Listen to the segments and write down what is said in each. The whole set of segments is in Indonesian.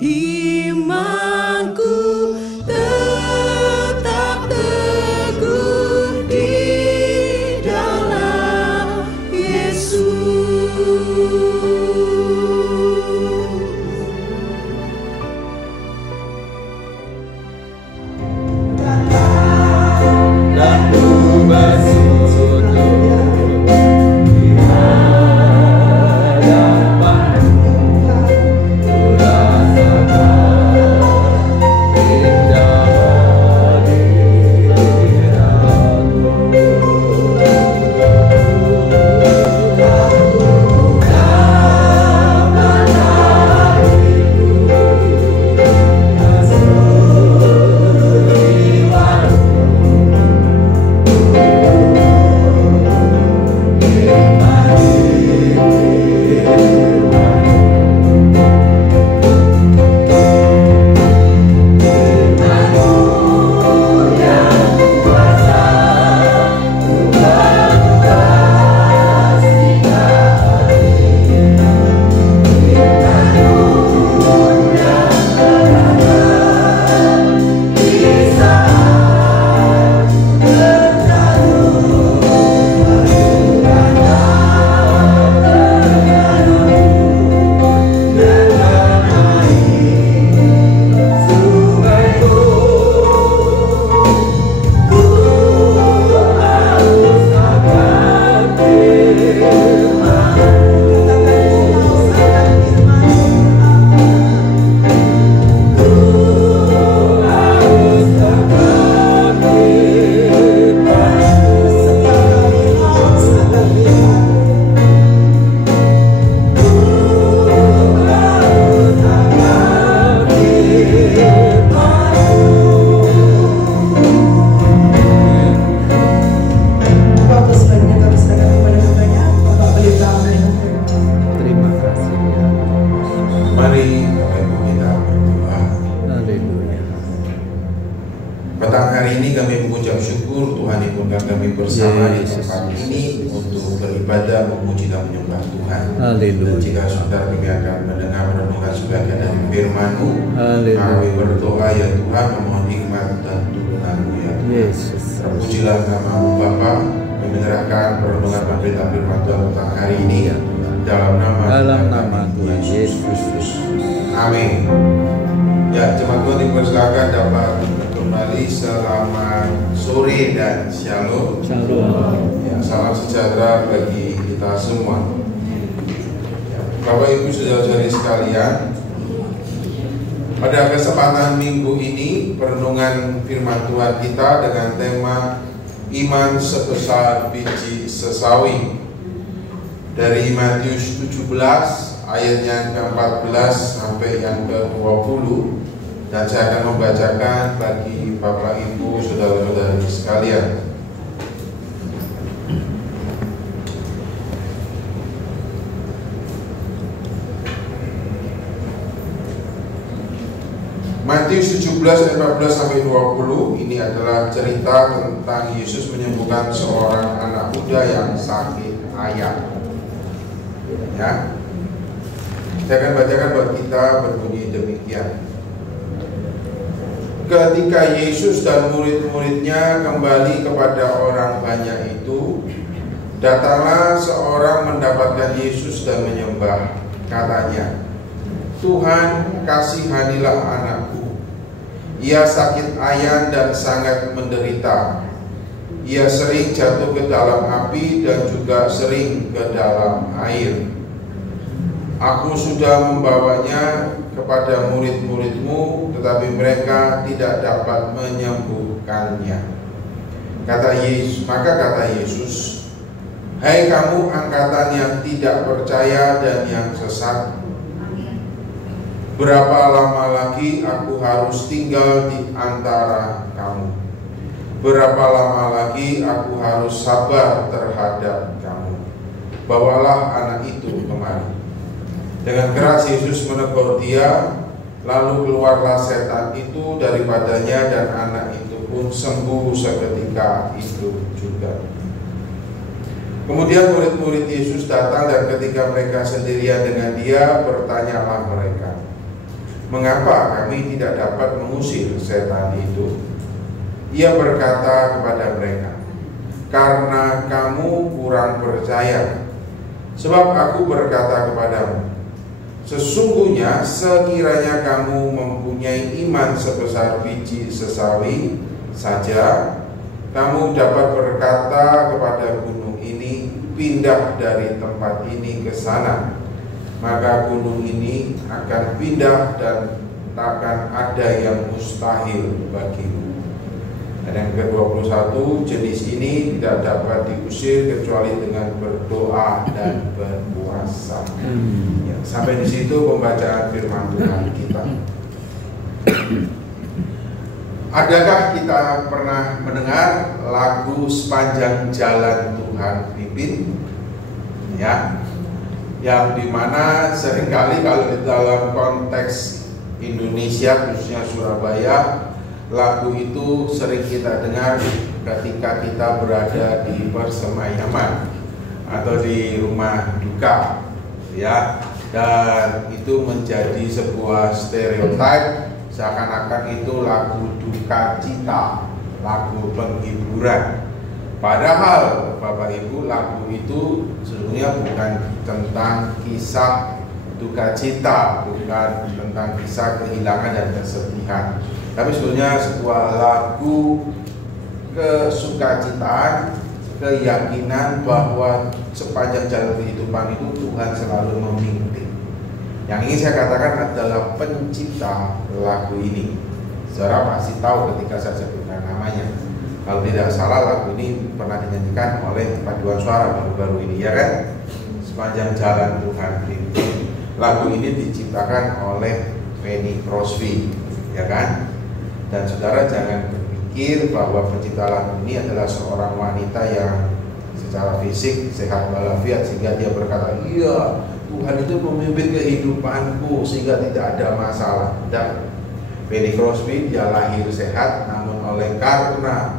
Imanku tetap teguh di dalam Yesus. Dan ku bersujud di hadapan-Mu, ku rasakan indah hadirat-Mu. Terima kasih ya. Mari Bapak Ibu kita berdoa. Haleluya. Petang hari ini kami mengucap syukur Tuhan izinkan kami bersama di Yesus. tempat ini untuk beribadah, memuji dan menyembah Tuhan. Haleluya. Dan jika saudara kami akan mendengar merenungkan sebagian dari firman-Mu, Haleluya. kami berdoa ya Tuhan memohon hikmat dan turunanmu ya Tuhan. Yesus. Terpujilah nama-Mu Bapa, menyerahkan perenungan pemberitaan firman Tuhan tentang hari ini ya dalam nama Tuhan Yesus. Amin. Ya, jemaat Tuhan dipersilakan dapat kembali. Selamat sore dan shalom. Shalom. Ya, salam sejahtera bagi kita semua. Ya, Bapak Ibu saudara-saudari sekalian, pada kesempatan minggu ini perenungan firman Tuhan kita dengan tema iman sebesar biji sesawi dari Matius 17 ayat yang ke-14 sampai yang ke-20, dan saya akan membacakan bagi Bapak Ibu saudara-saudari sekalian. Matius 17 ayat 14 sampai 20 ini adalah cerita tentang Yesus menyembuhkan seorang anak muda yang sakit ayak. Ya. Saya akan bacakan buat kita, berbunyi demikian. Ketika Yesus dan murid-muridnya kembali kepada orang banyak itu, datanglah seorang mendapatkan Yesus dan menyembah. Katanya, Tuhan, kasihanilah anakku. Ia sakit ayan dan sangat menderita. Ia sering jatuh ke dalam api dan juga sering ke dalam air. Aku sudah membawanya kepada murid-muridmu, tetapi mereka tidak dapat menyembuhkannya. Maka kata Yesus, hai kamu angkatan yang tidak percaya dan yang sesat, berapa lama lagi aku harus tinggal di antara kamu? Berapa lama lagi aku harus sabar terhadap kamu? Bawalah anak itu kemari. Dengan keras Yesus menegur dia, lalu keluarlah setan itu daripadanya dan anak itu pun sembuh seketika itu juga. Kemudian murid-murid Yesus datang dan ketika mereka sendirian dengan dia, bertanyalah mereka, mengapa kami tidak dapat mengusir setan itu? Ia berkata kepada mereka, karena kamu kurang percaya. Sebab aku berkata kepadamu, sesungguhnya sekiranya kamu mempunyai iman sebesar biji sesawi saja, kamu dapat berkata kepada gunung ini, pindah dari tempat ini ke sana, maka gunung ini akan pindah dan takkan ada yang mustahil bagimu. Dan yang ke-21, jenis ini tidak dapat diusir kecuali dengan berdoa dan berpuasa. Ya, sampai di situ pembacaan firman Tuhan kita. Adakah kita pernah mendengar lagu Sepanjang Jalan Tuhan Pimpin? Ya, yang dimana seringkali kalau di dalam konteks Indonesia, khususnya Surabaya, lagu itu sering kita dengar ketika kita berada di persemayaman atau di rumah duka, ya. Dan itu menjadi sebuah stereotip, seakan-akan itu lagu duka cita, lagu penghiburan. Padahal Bapak Ibu, lagu itu sebenarnya bukan tentang kisah duka cita, bukan tentang kisah kehilangan dan kesedihan, tapi sebenarnya sebuah lagu kesukacitaan, keyakinan bahwa sepanjang jalan kehidupan itu Tuhan selalu memimpin. Yang ingin saya katakan adalah pencipta lagu ini. Saudara pasti tahu ketika saya sebutkan namanya. Kalau tidak salah, lagu ini pernah dinyanyikan oleh paduan suara baru-baru ini, ya kan? Sepanjang Jalan Tuhan Pimpin. Lagu ini diciptakan oleh Fanny Crosby, ya kan? Dan saudara jangan berpikir bahwa pencipta lagu ini adalah seorang wanita yang secara fisik sehat walafiat sehingga dia berkata, iya Tuhan itu memimpin kehidupanku sehingga tidak ada masalah. Dan Fanny Crosby dia lahir sehat, namun oleh karena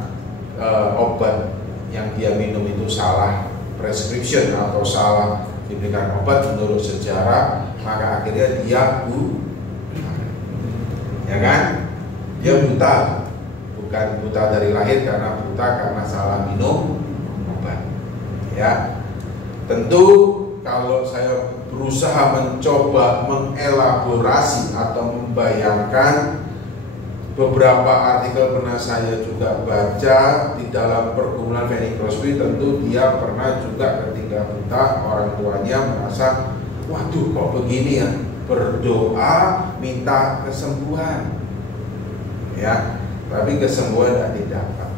obat yang dia minum itu salah prescription atau salah diberikan obat menurut sejarah, maka akhirnya dia ya kan? Dia buta, bukan buta dari lahir karena buta karena salah minum obat. Ya, tentu kalau saya berusaha mencoba mengelaborasi atau membayangkan, beberapa artikel pernah saya juga baca di dalam pergumulan Fanny Crosby, tentu dia pernah juga ketika buta orang tuanya merasa, waduh kok begini ya, berdoa minta kesembuhan. Ya, tapi kesembuhan tidak didapat.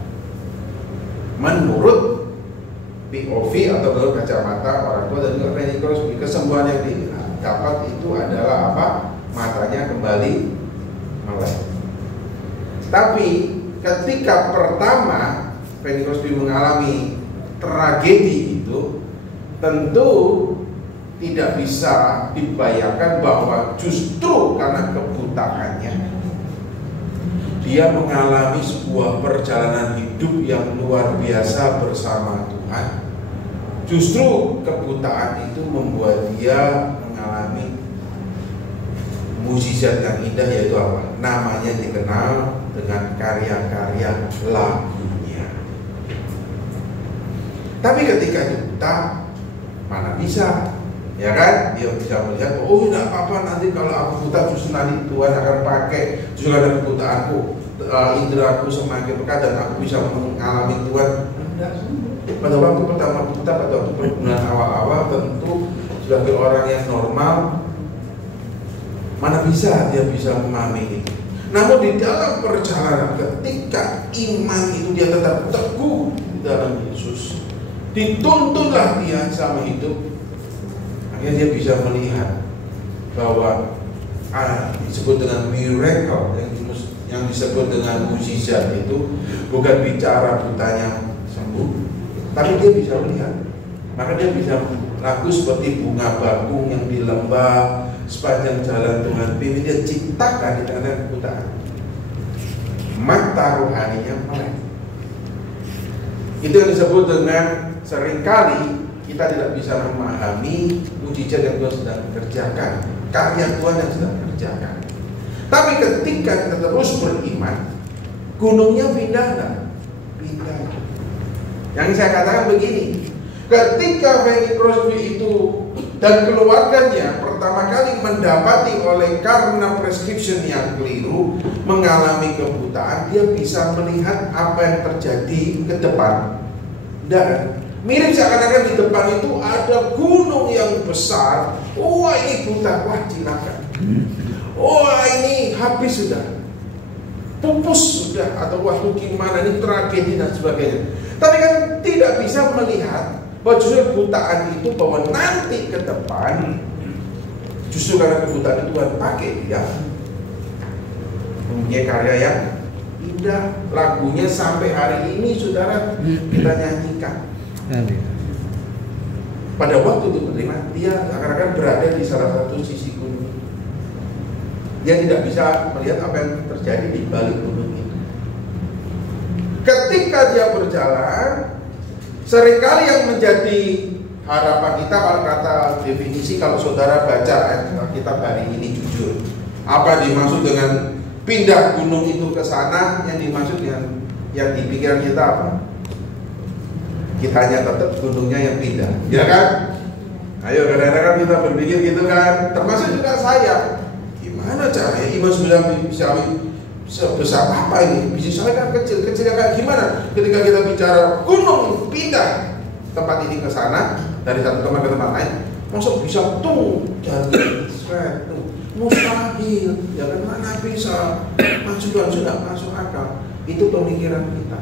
Menurut POV atau menurut kacamata orang tua dan juga Fanny Crosby, kesembuhan yang didapat itu adalah apa? Matanya kembali melek. Tapi ketika pertama Fanny Crosby mengalami tragedi itu, tentu tidak bisa dibayangkan bahwa justru karena kebutaannya dia mengalami sebuah perjalanan hidup yang luar biasa bersama Tuhan. Justru kebutaan itu membuat dia mengalami mujizat yang indah, yaitu apa? Namanya dikenal dengan karya-karya lagunya. Tapi ketika itu buta, mana bisa, ya kan? Dia bisa melihat, oh tidak apa-apa, nanti kalau aku buta justru nanti Tuhan akan pakai justru ada kebutaanku, inderaku semakin pekat dan aku bisa mengalami Tuhan. Tidak. Pada waktu pertama buta, pada waktu pergumulan awal-awal, tentu sebagai orang yang normal, mana bisa dia bisa memahami itu. Namun di dalam perjalanan ketika iman itu dia tetap teguh di dalam Yesus, dituntunlah dia sama hidup, akhirnya dia bisa melihat bahwa disebut dengan miracle, yang disebut dengan mukjizat itu bukan bicara butanya sembuh, tapi dia bisa melihat. Maka dia bisa laku seperti bunga bakung yang di lembah, sepanjang jalan Tuhan pimpin, dia ciptakan di tengah kebutaan. Mata rohaninya melek. Itu yang disebut dengan seringkali kita tidak bisa memahami mujizat yang Tuhan sedang kerjakan, karya Tuhan yang sedang kerjakan. Tapi ketika kita terus beriman, gunungnya pindah nggak? Pindah. Yang saya katakan begini, ketika Fanny Crosby itu dan keluarganya pertama kali mendapati oleh karena prescription yang keliru, mengalami kebutaan, dia bisa melihat apa yang terjadi ke depan. Dan mirip seakan-akan di depan itu ada gunung yang besar. Wah, ini buta, wah cilaka. Wah, ini habis sudah, pupus sudah, atau waktu gimana, ini tragedi dan sebagainya. Tapi kan tidak bisa melihat bahwa justru kebutaan itu bahwa nanti ke depan, justru karena kebutaan itu Tuhan pakai dia mempunyai karya yang indah. Lagunya sampai hari ini saudara kita nyanyikan. Pada waktu itu menerima, dia akan berada di salah satu sisi gunung. Dia tidak bisa melihat apa yang terjadi di balik gunung itu. Ketika dia berjalan, seringkali yang menjadi harapan kita, kalau kata definisi, kalau saudara baca kitab hari ini jujur, apa dimaksud dengan pindah gunung itu ke sana? Yang dimaksud yang di pikiran kita apa? Kita hanya tetap gunungnya yang pindah, ya kan? Ayo kadang-kadang kita berpikir gitu kan, termasuk juga saya. Gimana caranya iman 9 bisa sebesar apa ini? Bisa saya kan kecil-kecil kayak gimana? Ketika kita bicara gunung pindah tempat ini ke sana, dari satu tempat ke tempat lain, masuk bisa tuh dari Israel tuh mustahil, ya kan? Mana bisa? Masuk sudah masuk akal. Itu pemikiran kita,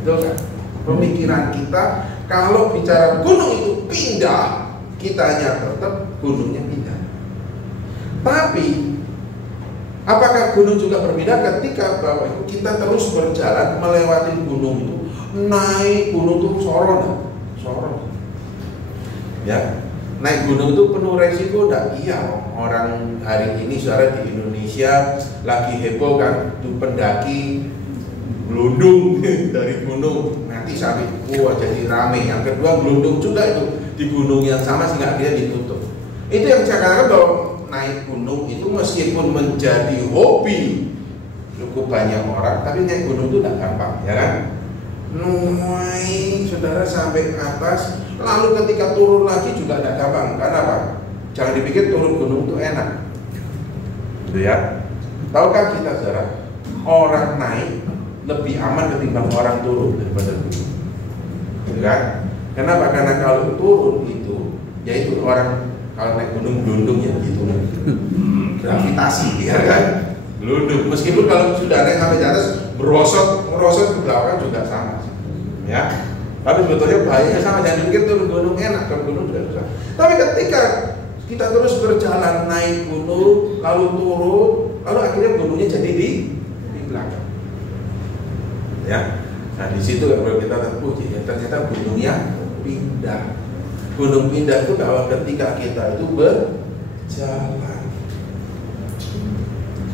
betul kan? Pemikiran kita kalau bicara gunung itu pindah, kita hanya tetap gunungnya pindah. Tapi apakah gunung juga berpindah ketika bahwa kita terus berjalan melewati gunung itu, naik gunung itu sorong, ya, naik gunung itu penuh resiko, enggak? Iya, orang hari ini saudara di Indonesia lagi heboh kan, itu pendaki gelundung dari gunung, nanti sampai jadi rame. Yang kedua gelundung juga itu di gunung yang sama sehingga akhirnya ditutup. Itu yang saya katakan bahwa naik gunung itu meskipun menjadi hobi cukup banyak orang, tapi naik gunung itu tidak gampang, ya kan? Naik saudara sampai ke atas, lalu ketika turun lagi juga tidak gampang. Karena apa? Jangan dipikir turun gunung itu enak, gitu ya. Tahukah kita saudara, orang naik lebih aman ketimbang orang turun daripada gunung, gitu kan? Kenapa? Karena kalau turun itu, yaitu orang kalau naik gunung gelundung ya gitu, gravitasi, ya kan? Gelundung. Meskipun kalau sudah naik sampai di atas, merosot ke belakang juga sama, ya. Tapi sebetulnya bahayanya sama. Jangan dipikir turun gunung enak, turun gunung juga susah. Tapi ketika kita terus berjalan naik gunung, lalu turun, lalu akhirnya gunungnya jadi di belakang. Ya, nah di situ kalau kita terpuji, ya ternyata gunungnya pindah. Gunung pindah itu bahwa ketika kita itu berjalan,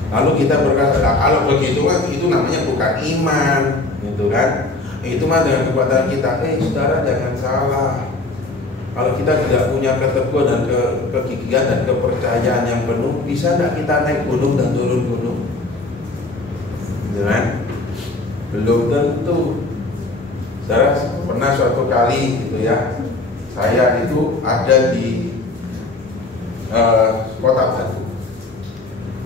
lalu kita berkata, kalau begitu kan itu namanya bukan iman, gitu kan? Itu mah dengan kekuatan kita. Saudara jangan salah. Kalau kita tidak punya keteguhan dan kegigihan dan kepercayaan yang penuh, bisa tidak kita naik gunung dan turun gunung? Gitu kan? Belum tentu. Saudara pernah suatu kali gitu ya, saya itu ada di Kota Batu.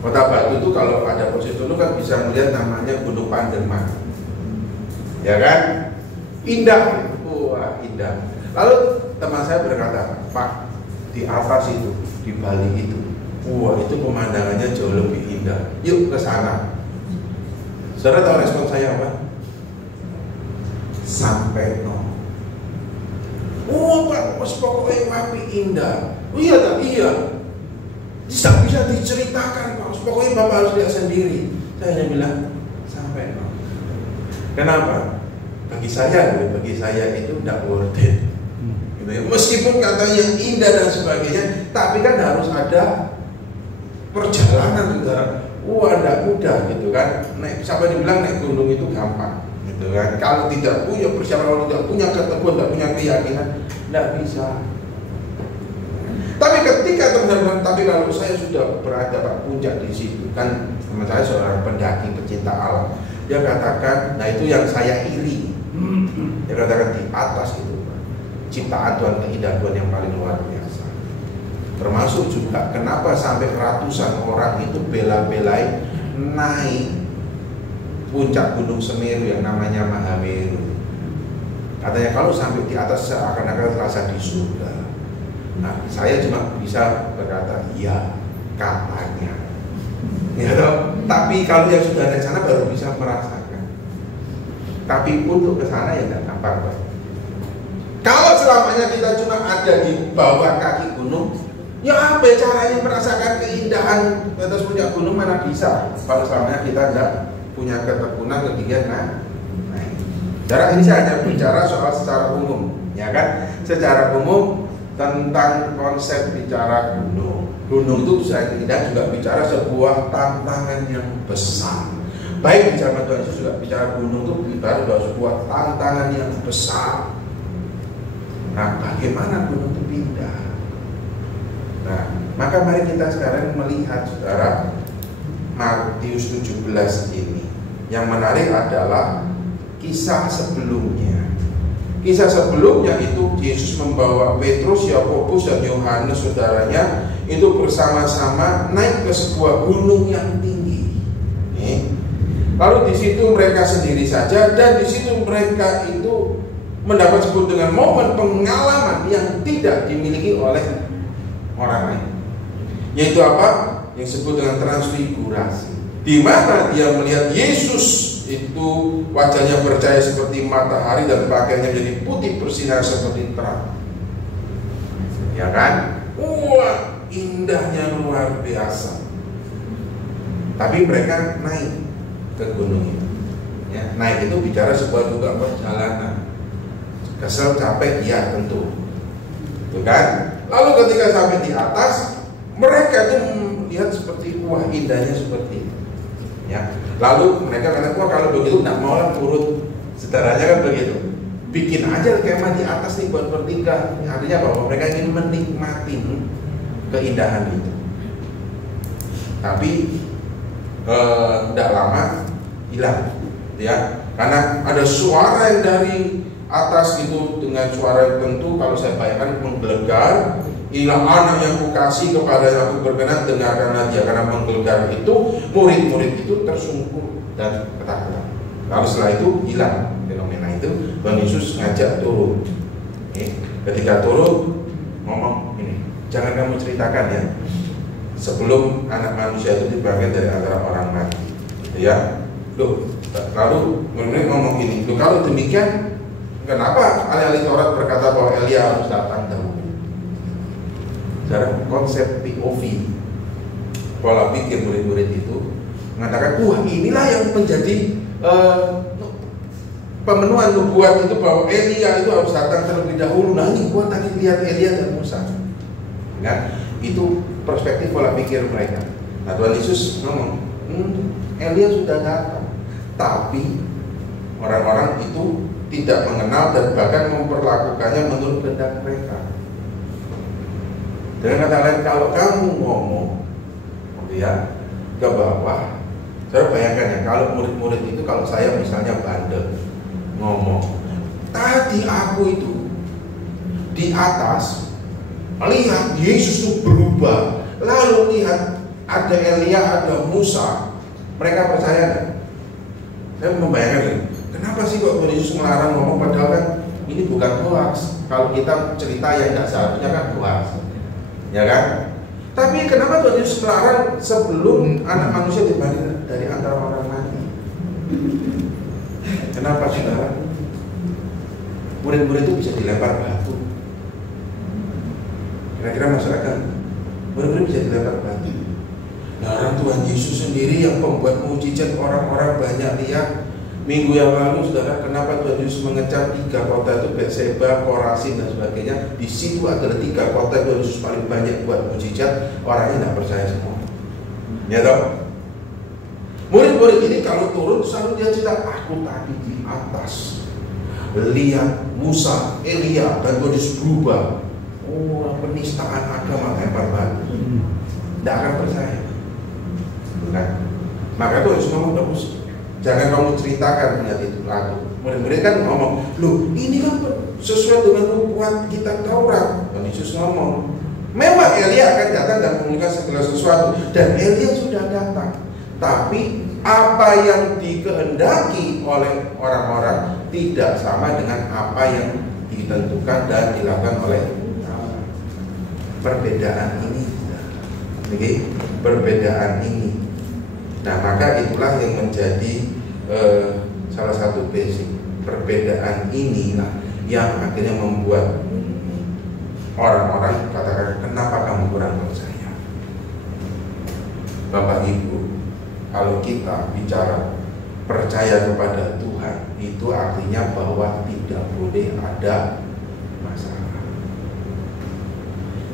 Kota Batu itu kalau ada posisi dulu kan bisa melihat namanya Gunung Panderman, ya kan? Indah, wah indah. Lalu teman saya berkata, Pak, di atas itu, di balik itu, wah itu pemandangannya jauh lebih indah. Yuk ke sana. Saudara tahu respon saya apa? Sampai no. Oh Pak, pokoknya mapi indah. Oh, iya tak? Iya. Tidak bisa diceritakan Pak. Pokoknya Bapak harus lihat sendiri. Saya hanya bilang sampai no. Kenapa? Bagi saya itu tidak worth it. Gitu ya. Meskipun katanya indah dan sebagainya, tapi kan harus ada perjalanan saudara. Wah, tidak mudah gitu kan. Siapa dibilang naik gunung itu gampang, gitu kan. Kalau tidak punya persiapan, kalau tidak punya keteguhan, tidak punya keyakinan, tidak bisa. Tapi ketika teman-teman, tapi kalau saya sudah berada pada puncak di situ, kan teman saya seorang pendaki pecinta alam, dia katakan, nah itu yang saya iri. Dia katakan di atas itu, ciptaan Tuhan, keindahan Tuhan yang paling luar biasa. Termasuk juga kenapa sampai ratusan orang itu bela-belain naik puncak Gunung Semeru yang namanya Mahameru. Katanya kalau sampai di atas seakan-akan terasa di surga. Nah, saya cuma bisa berkata, iya, katanya. Ya, tapi kalau yang sudah ada di sana baru bisa merasakan. Tapi untuk ke sana ya tidak gampang, Pak. Kalau selamanya kita cuma ada di bawah kaki gunung, ya apa caranya merasakan keindahan di atas puncak gunung, mana bisa? Kalau selamanya kita tidak punya ketekunan, kegigihan, nah. Sekarang ini saya hanya bicara soal secara umum, ya kan? Secara umum tentang konsep bicara gunung. Gunung itu saya tidak juga bicara sebuah tantangan yang besar. Baik di zaman Tuhan Yesus juga bicara gunung itu bicara sebuah tantangan yang besar. Nah, bagaimana gunung itu pindah? Nah, maka mari kita sekarang melihat saudara Matius 17 ini. Yang menarik adalah kisah sebelumnya. Kisah sebelumnya itu Yesus membawa Petrus, Yakobus, dan Yohanes saudaranya itu bersama-sama naik ke sebuah gunung yang tinggi. Lalu di situ mereka sendiri saja, dan di situ mereka itu mendapat sebut dengan momen pengalaman yang tidak dimiliki oleh orang lain. Yaitu apa? Yang disebut dengan transfigurasi. Di mana dia melihat Yesus itu wajahnya bercahaya seperti matahari dan pakaiannya menjadi putih bersinar seperti terang. Ya kan? Wah, indahnya luar biasa. Tapi mereka naik ke gunung itu. Ya, naik itu bicara sebuah juga perjalanan. Kesel, capek, ya tentu. Itu kan? Lalu ketika sampai di atas, mereka itu melihat seperti wah indahnya seperti itu. Ya. Lalu mereka kata, wah kalau begitu tidak mau lah turun. Saudaranya kan begitu. Bikin aja kemah di atas nih buat bertingkah. Artinya bahwa mereka ingin menikmati keindahan itu. Tapi tidak lama hilang, ya. Karena ada suara yang dari atas itu dengan suara yang tentu, kalau saya bayangkan menggelegar. Inilah anak yang kukasih kepadanya aku berkenan, dengarkanlah dia. Karena menggelegar itu, murid-murid itu tersungkur dan ketakutan. Lalu setelah itu hilang fenomena itu. Tuhan Yesus ngajak turun. Ketika turun ngomong ini, jangan kamu ceritakan ya, sebelum anak manusia itu dibangkitkan dari antara orang mati. Ya, lalu murid ngomong ini, kalau demikian, kenapa ahli Taurat berkata bahwa Elia harus datang dahulu? Sekarang konsep POV, pola pikir murid-murid itu mengatakan, wah inilah yang menjadi pemenuhan nubuat itu bahwa Elia itu harus datang terlebih dahulu. Nah ini gua tadi lihat Elia dan Musa. Nah, itu perspektif pola pikir mereka. Nah Tuhan Yesus ngomong, Elia sudah datang, tapi orang-orang itu tidak mengenal dan bahkan memperlakukannya menurut kehendak mereka. Dengan kata lain, kalau kamu ngomong ya ke bawah, saya bayangkan ya, kalau murid-murid itu, kalau saya misalnya bandel ngomong, tadi aku itu di atas lihat Yesus itu berubah, lalu lihat ada Elia, ada Musa, mereka percaya kan? Saya membayangkan, kenapa sih kok Yesus melarang ngomong, padahal kan ini bukan hoax. Kalau kita cerita yang tidak seharusnya kan hoax, ya kan? Tapi kenapa Tuhan Yesus melarang sebelum anak manusia dibangkitkan dari antara orang mati? Kenapa saudara? Murid-murid itu bisa dilempar batu. Kira-kira masyarakat, murid-murid bisa dilempar batu. Larang Tuhan Yesus sendiri yang membuat mujizat, orang-orang banyak lihat. Minggu yang lalu, saudara, kenapa Tuhan Yesus mengecam 3 kota itu, Betseba, Korasin dan sebagainya? Di situ adalah 3 kota Tuhan Yesus paling banyak buat mujizat, orangnya tidak percaya semua. Ya toh? Murid-murid ini kalau turun selalu dia cerita, aku tadi di atas lihat Musa, Elia, dan Tuhan Yesus berubah. penistaan agama lempar batu, tidak akan percaya. Bukan? Maka itu Yesus ngomong, jangan kamu ceritakan melihat itu lalu. Murid-murid kan ngomong, loh ini kan sesuai dengan nubuat kitab Taurat. Dan Yesus ngomong, memang Elia akan datang dan memulihkan segala sesuatu, dan Elia sudah datang. Tapi apa yang dikehendaki oleh orang-orang tidak sama dengan apa yang ditentukan dan dilakukan oleh Allah. Perbedaan ini, perbedaan ini. Nah, maka itulah yang menjadi salah satu basic. Perbedaan inilah yang akhirnya membuat orang-orang katakan, kenapa kamu kurang percaya? Bapak Ibu, kalau kita bicara percaya kepada Tuhan, itu artinya bahwa tidak boleh ada masalah.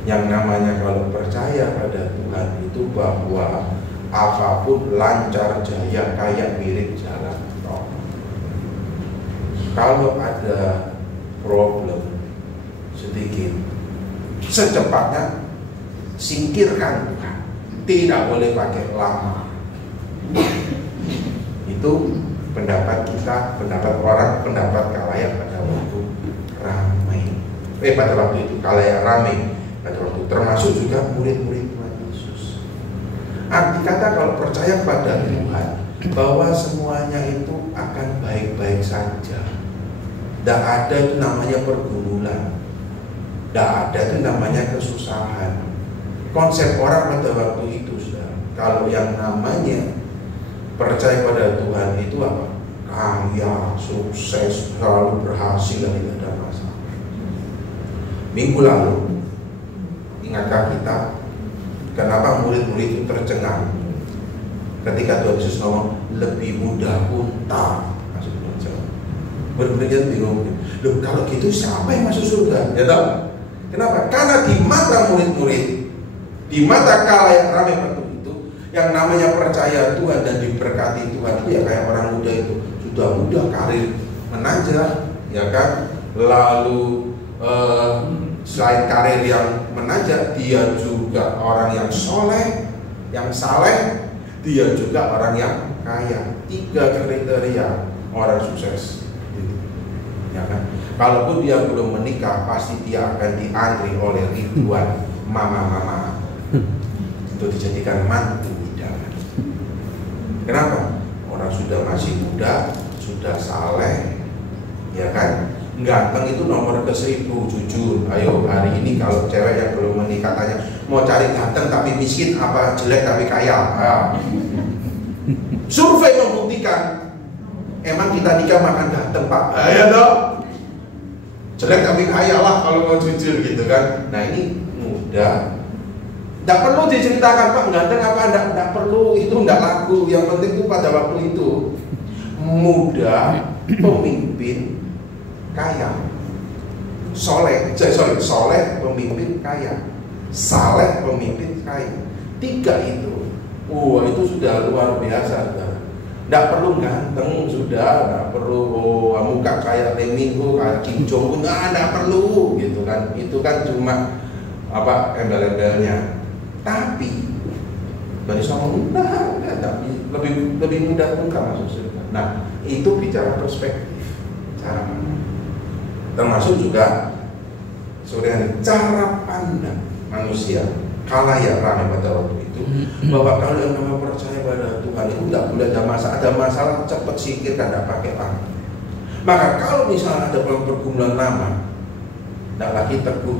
Yang namanya kalau percaya pada Tuhan itu bahwa apapun lancar jaya kayak mirip jalan tol. Kalau ada problem sedikit, secepatnya singkirkan Tuhan. Tidak boleh pakai lama. Itu pendapat kita, pendapat orang, pendapat khalayak pada waktu ramai. Pada waktu itu khalayak ramai. Pada waktu termasuk juga murid-murid Tuhan Yesus. Arti kata kalau percaya pada Tuhan bahwa semuanya itu akan baik-baik saja. Tidak ada itu namanya pergumulan. Tidak ada itu namanya kesusahan. Konsep orang pada waktu itu, saudara, kalau yang namanya percaya pada Tuhan itu apa? Kaya, sukses, selalu berhasil dan tidak ada masalah. Minggu lalu, ingatkah kita kenapa murid-murid itu tercengang ketika Tuhan Yesus ngomong lebih mudah unta masuk surga? Murid-murid bingung. Loh, kalau gitu siapa yang masuk surga? Ya tahu? Kenapa? Karena di mata murid-murid, di mata khalayak ramai waktu itu, yang namanya percaya Tuhan dan diberkati Tuhan itu ya kayak orang muda itu sudah muda karir menanjak, ya kan? Lalu selain karir yang menanjak, dia juga orang yang soleh, yang saleh, dia juga orang yang kaya. 3 kriteria orang sukses, ya kan? Kalaupun dia belum menikah, pasti dia akan diantri oleh ribuan mama-mama untuk dijadikan mantu idaman. Kenapa? Orang sudah masih muda, sudah saleh, ya kan? Ganteng itu nomor ke-1000, jujur. Ayo hari ini kalau cewek yang belum menikah tanya, mau cari ganteng tapi miskin apa jelek tapi kaya? Survei membuktikan, emang kita nikah makan ganteng pak? Ya dong. Jelek tapi kaya lah kalau mau jujur gitu kan. Nah ini muda, tidak perlu diceritakan pak ganteng apa, tidak perlu, itu tidak laku. Yang penting itu pada waktu itu muda, pemimpin, kaya, soleh, pemimpin kaya, saleh, pemimpin kaya. 3 itu, itu sudah luar biasa. Tidak perlu ganteng, sudah tidak perlu muka kayak Lee Min Ho, kayak Kim Jong Un, tidak perlu gitu kan. Itu kan cuma apa embel-embelnya. Tapi dari sama mudah, lebih mudah muka masuk surga. Nah itu bicara perspektif, cara pandang. Termasuk juga cara pandang manusia khalayak ramai pada waktu itu, bahwa kalau yang namanya percaya pada Tuhan itu tidak boleh ada masalah cepat singkirkan, tidak pakai lama. Maka kalau misalnya ada pergumulan lama, tidak lagi teguh.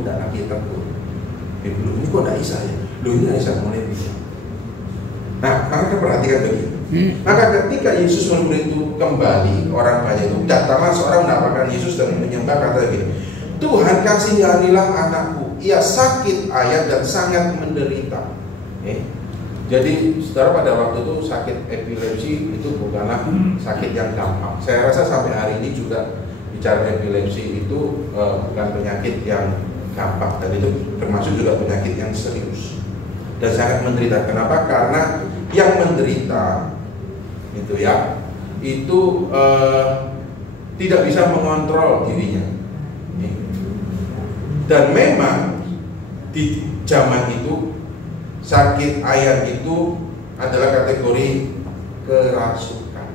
Ini kok tidak bisa ya? Ini bisa mulai bisa. Nah, maka perhatikan begini. Maka ketika Yesus murid itu kembali, orang banyak itu datanglah seorang mendapatkan Yesus dan menyembah, kata begini, Tuhan kasihanilah anakku, ia sakit ayat dan sangat menderita. Jadi saudara, pada waktu itu sakit epilepsi itu bukanlah sakit yang gampang. Saya rasa sampai hari ini juga bicara epilepsi itu bukan penyakit yang gampang, dan itu termasuk juga penyakit yang serius dan sangat menderita. Kenapa? Karena yang menderita itu ya, itu tidak bisa mengontrol dirinya. Dan memang di zaman itu sakit ayan itu adalah kategori kerasukan.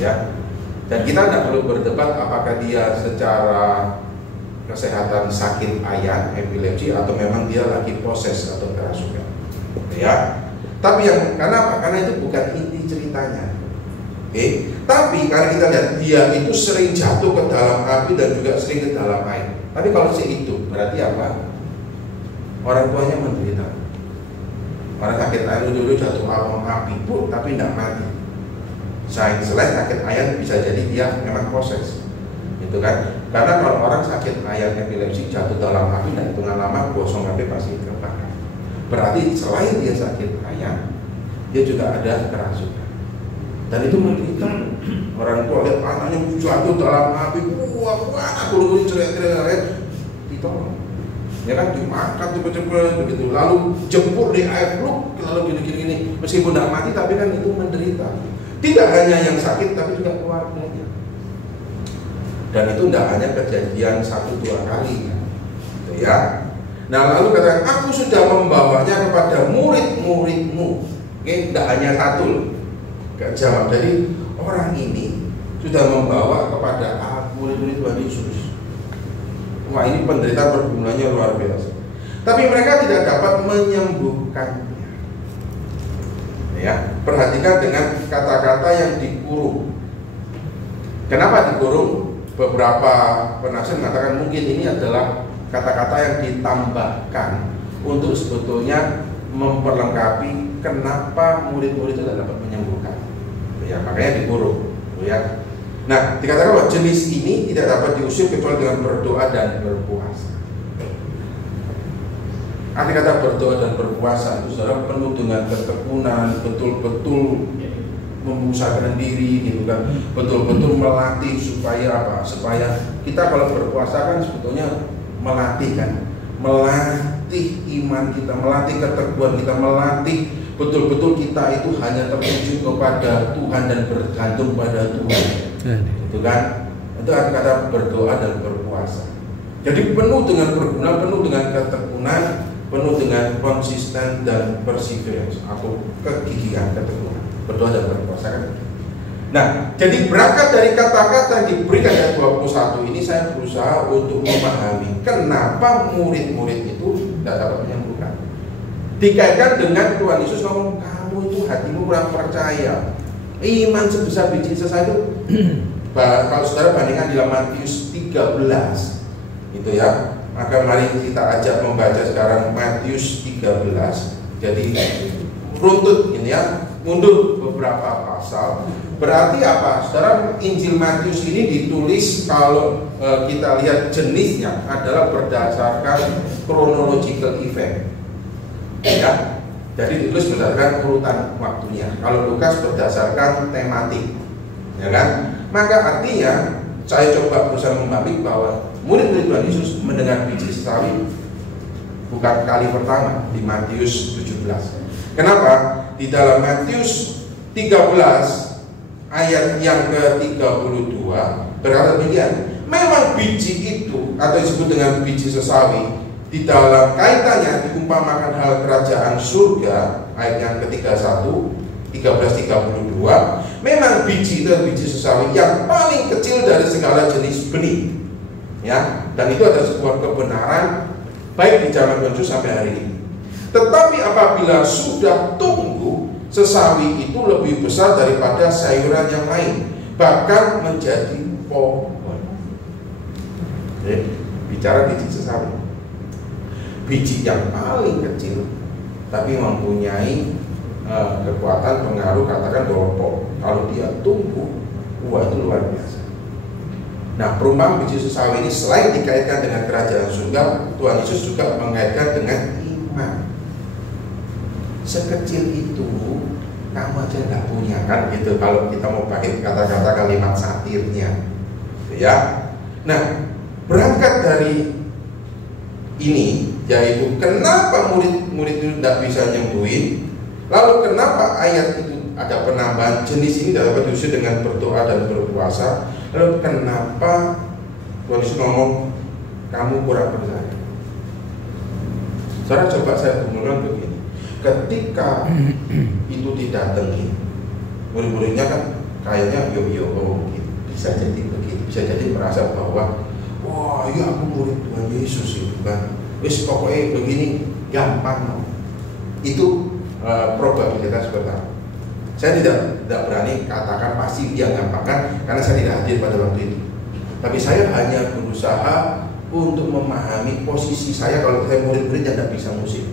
Ya. Dan kita tidak perlu berdebat apakah dia secara kesehatan sakit ayan, epilepsi, atau memang dia lagi proses atau kerasukan. Ya. Tapi yang karena apa? Karena itu bukan inti ceritanya. Oke. Tapi karena kita lihat dia itu sering jatuh ke dalam api dan juga sering ke dalam air. Tapi kalau itu berarti apa? Orang tuanya menderita. Orang sakit air dulu jatuh awam api pun tapi tidak mati. Selain sakit ayan bisa jadi dia memang proses, gitu kan? Karena kalau orang sakit ayan epilepsi jatuh dalam api dan hitungan lama gosong api pasti terbakar. Berarti selain dia sakit ayan, dia juga ada kerasukan. Dan itu menderita. Orang tua lihat anaknya jatuh dalam api, wah, kulit cerai-cerai, ditolong. Ya kan, dimakan cepet-cepet begitu, lalu jemput di air peluk, lalu gini-gini, meskipun tidak mati tapi kan itu menderita. Tidak hanya yang sakit tapi juga keluarganya. Dan itu tidak hanya kejadian 1-2 kali, gitu ya. Nah lalu katakan, aku sudah membawanya kepada murid-muridmu. Oke, tidak hanya satu. Gak jawab. Jadi orang ini sudah membawa kepada murid-murid Tuhan Yesus. Wah, ini penderitaan pergumulannya luar biasa. Tapi mereka tidak dapat menyembuhkannya. Ya, perhatikan dengan kata-kata yang dikurung. Kenapa dikurung? Beberapa penafsir mengatakan mungkin ini adalah kata-kata yang ditambahkan untuk sebetulnya memperlengkapi kenapa murid-murid itu tidak dapat menyembuhkan. Ya, makanya dikurung. Ya. Nah, dikatakan bahwa jenis ini tidak dapat diusir kecuali dengan berdoa dan berpuasa. Arti kata berdoa dan berpuasa itu saudara penuh dengan ketekunan, betul-betul memusahkan diri, gitu kan, betul-betul melatih supaya apa? Supaya kita kalau berpuasa kan sebetulnya melatih kan, melatih iman kita, melatih ketekunan kita, melatih betul-betul kita itu hanya tertuju kepada Tuhan dan bergantung pada Tuhan. Itu kan, itu arti kata berdoa dan berpuasa. Jadi penuh dengan pergumulan, penuh dengan ketekunan, penuh dengan konsisten dan perseverance atau kegigihan, ketekunan, berdoa dan berpuasa kan. Nah, jadi berangkat dari kata-kata yang diberikan ayat 21 ini saya berusaha untuk memahami kenapa murid-murid itu tidak dapat menyembuhkan. Dikaitkan dengan Tuhan Yesus ngomong, kamu itu hatimu kurang percaya. Iman sebesar biji sesawi itu kalau saudara bandingkan di dalam Matius 13 gitu ya, maka mari kita ajak membaca sekarang Matius 13. Jadi runtut ini ya, mundur beberapa pasal. Berarti apa? Saudara, Injil Matius ini ditulis kalau kita lihat jenisnya adalah berdasarkan chronological event. Ya. Jadi ditulis berdasarkan urutan waktunya. Kalau Lukas berdasarkan tematik, ya kan? Maka artinya saya coba berusaha memahami bahwa murid-murid Tuhan Yesus mendengar biji sesawi bukan kali pertama di Matius 17. Kenapa? Di dalam Matius 13 ayat yang ke-32 berkata demikian. Memang biji itu atau disebut dengan biji sesawi di dalam kaitannya diumpamakan hal kerajaan surga, ayat yang ke-31 13:32. Memang biji itu adalah biji sesawi yang paling kecil dari segala jenis benih, ya, dan itu adalah sebuah kebenaran baik di zaman Tuhan Yesus sampai hari ini. Tetapi apabila sudah tumbuh, sesawi itu lebih besar daripada sayuran yang lain, bahkan menjadi pohon. Bicara biji sesawi, biji yang paling kecil tapi mempunyai kekuatan pengaruh, katakan bahwa kalau dia tumbuh, wah itu luar biasa. Nah, perumpamaan biji sesawi ini selain dikaitkan dengan kerajaan surga, Tuhan Yesus juga mengaitkan dengan iman. Sekecil itu kamu aja nggak punya kan, gitu kalau kita mau pakai kata-kata kalimat satirnya, gitu ya. Nah, berangkat dari ini, yaitu kenapa murid-murid itu tidak bisa nyembuhin, lalu kenapa ayat itu ada penambahan jenis ini dapat diusir dengan berdoa dan berpuasa, lalu kenapa Tuhan Yesus ngomong kamu kurang percaya. Saudara, coba saya gumulkan begini. Ketika itu didatangi, murid-muridnya kan kayaknya bisa jadi begitu, bisa jadi merasa bahwa wah ya aku murid Tuhan Yesus itu kan, wis pokoknya begini gampang. Itu probabilitas pertama. Saya tidak berani katakan pasti dia gampang kan, karena saya tidak hadir pada waktu itu. Tapi saya hanya berusaha untuk memahami posisi saya kalau saya murid-murid yang tidak bisa musik.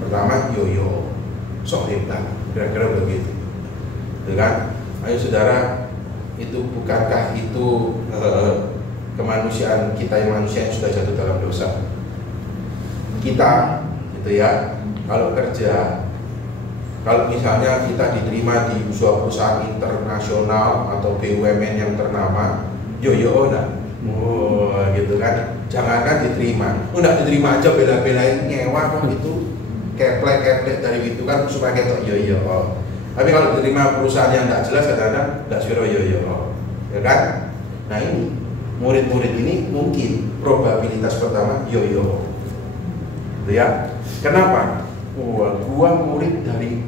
Pertama, sok hebat, kira-kira begitu. Kan? Ayo saudara, itu bukankah itu kemanusiaan kita yang manusia yang sudah jatuh dalam dosa? Kita, gitu ya, kalau kerja, kalau misalnya kita diterima di sebuah perusahaan internasional atau BUMN yang ternama, gitu kan, jangankan diterima, nggak diterima aja bela-belain nyewa kok itu. Keplek dari itu kan supaya ketok Tapi kalau diterima perusahaan yang tidak jelas kadang-kadang tidak siro ya kan? Nah ini murid-murid ini mungkin probabilitas pertama gitu ya. Kenapa? Gua murid dari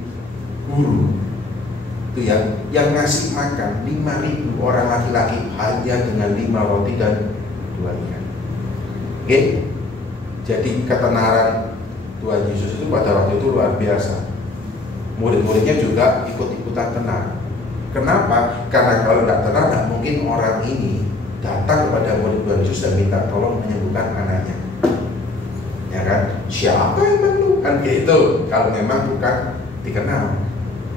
guru itu ya, yang ngasih makan 5.000 orang laki-laki hanya dengan 5 roti dan 2 ikan. Oke? Jadi ketenaran Tuhan Yesus itu pada waktu itu luar biasa. Murid-muridnya juga ikut-ikutan tenang. Kenapa? Karena kalau tidak tenang, nah mungkin orang ini datang kepada murid Tuhan Yesus dan minta tolong menyembuhkan anaknya. Ya kan? Siapa emang lu? Kan gitu. Kalau memang bukan dikenal.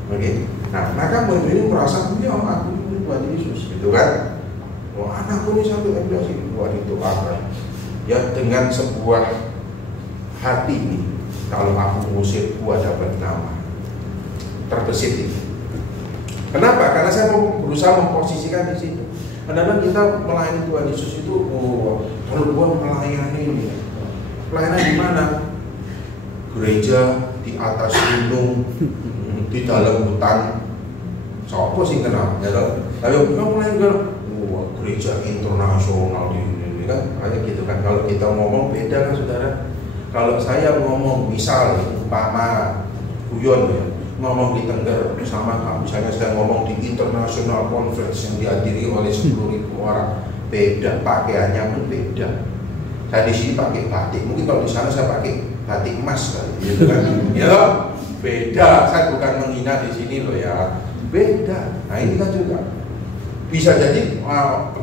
Oke? Nah, maka murid ini merasa, ya aku murid Tuhan Yesus, gitu kan? Wah, anakku ini sampai epilepsi. Wah, itu apa? Ya dengan sebuah hati ini, kalau aku ngusir, gua dapat nama. Terbesit itu. Kenapa? Karena saya mau berusaha memposisikan di situ. Kadang-kadang kita melayani Tuhan Yesus itu, kalau gua melayani, pelayanan di mana? Gereja di atas gunung, di dalam hutan. Siapa sih kenal? Ya kan? Tapi kamu melayani gereja internasional di ini kan? Kayak gitu kan. Kalau kita ngomong beda kan, saudara. Kalau saya ngomong misal umpama guyon ya, ngomong di Tengger bersama kamu, misalnya saya ngomong di international conference yang dihadiri oleh 10.000 orang, beda pakaiannya pun beda. Saya di sini pakai batik, mungkin kalau di sana saya pakai batik emas kali, gitu kan? Ya, beda. Saya bukan menghina di sini loh ya, beda. Nah ini kan juga bisa jadi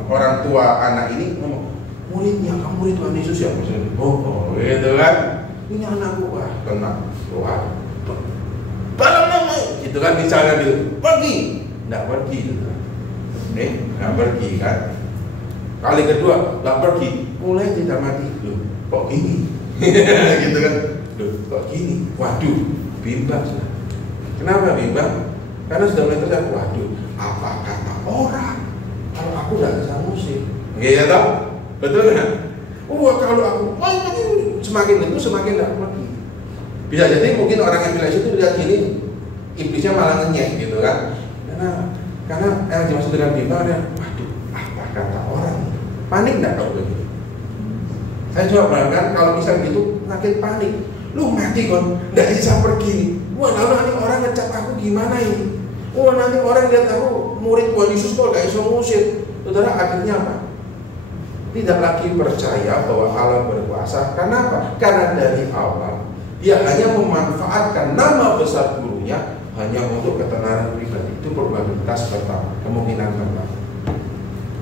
orang tua anak ini ngomong, muridnya, kamu murid Tuhan Yesus ya? Gitu kan? Ini anakku, wah tenang, wah barang gitu kan, misalnya gitu, pergi, nggak pergi gitu kan? Nih, nggak pergi kan? Kali kedua, nggak pergi, mulai tidak mati, loh, kok gini? Gitu kan? Loh, kok gini? Waduh, bimbang sudah. Kenapa bimbang? Karena sudah mulai terjadi, waduh, apa kata orang? Kalau aku nggak bisa musik, gitu tau? Betul nggak? Kalau aku semakin itu semakin tidak pergi. Bisa jadi mungkin orang yang bilang itu lihat ini iblisnya malah ngenyek gitu kan? Karena yang dimaksud dengan bimbang ya, waduh, apa kata orang? Panik nggak kalau begitu? Saya coba bayangkan kalau misalnya gitu makin panik. Lu mati kon, nggak bisa pergi. Wah lalu nanti orang ngecap aku gimana ini? Wah nanti orang lihat aku murid Tuhan Yesus kok nggak bisa musik. Saudara, akhirnya apa? Tidak lagi percaya bahwa Allah berkuasa. Kenapa? Karena dari awal dia hanya memanfaatkan nama besar gurunya hanya untuk ketenaran pribadi. Itu probabilitas pertama, kemungkinan pertama.